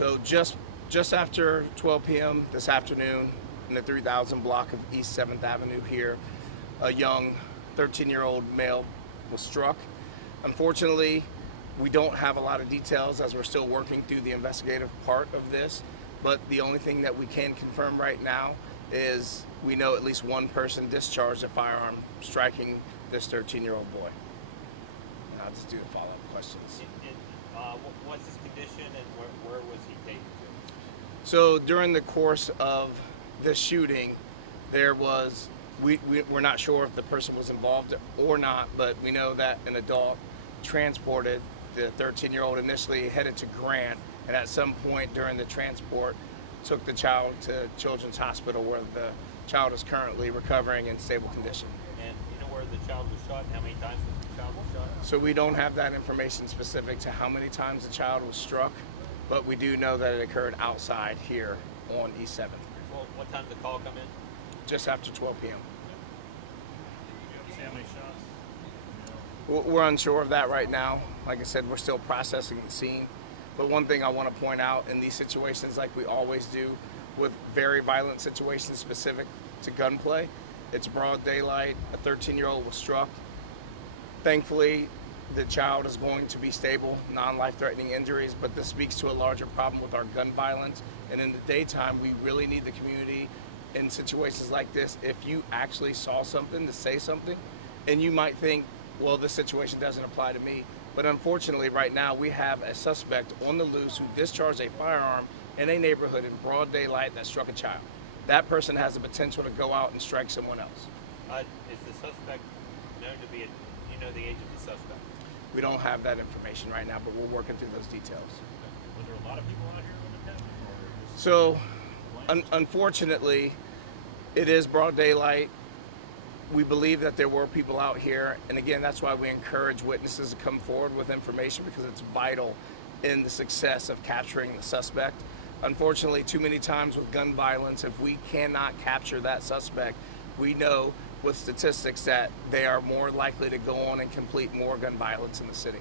So just after 12 p.m. this afternoon, in the 3000 block of East 7th Avenue here, a young 13-year-old male was struck. Unfortunately, we don't have a lot of details as we're still working through the investigative part of this, but the only thing that we can confirm right now is we know at least one person discharged a firearm striking this 13-year-old boy. And I'll just do the follow-up questions. What's his condition and where was he taken to? So during the course of the shooting, there was, we're not sure if the person was involved or not, but we know that an adult transported the 13-year-old, initially headed to Grant, and at some point during the transport took the child to Children's Hospital, where the child is currently recovering in stable condition. And you know where the child was shot and how many times the child was shot? So we don't have that information specific to how many times the child was struck, but we do know that it occurred outside here on East 7th. Well, what time did the call come in? Just after 12 p.m. You see how many shots? We're unsure of that right now. Like I said, we're still processing the scene. But one thing I want to point out in these situations, like we always do with very violent situations specific to gunplay, it's broad daylight, a 13-year-old was struck. Thankfully, the child is going to be stable, non-life-threatening injuries, but this speaks to a larger problem with our gun violence. And in the daytime, we really need the community in situations like this. If you actually saw something, to say something, and you might think, well, this situation doesn't apply to me. But unfortunately, right now, we have a suspect on the loose who discharged a firearm in a neighborhood in broad daylight that struck a child. That person has the potential to go out and strike someone else. Is the suspect known to be, you know the age of the suspect? We don't have that information right now, but we're working through those details. Was there a lot of people out here when it happened? So, unfortunately, it is broad daylight. We believe that there were people out here, and again, that's why we encourage witnesses to come forward with information, because it's vital in the success of capturing the suspect. Unfortunately, too many times with gun violence, if we cannot capture that suspect, we know with statistics that they are more likely to go on and complete more gun violence in the city.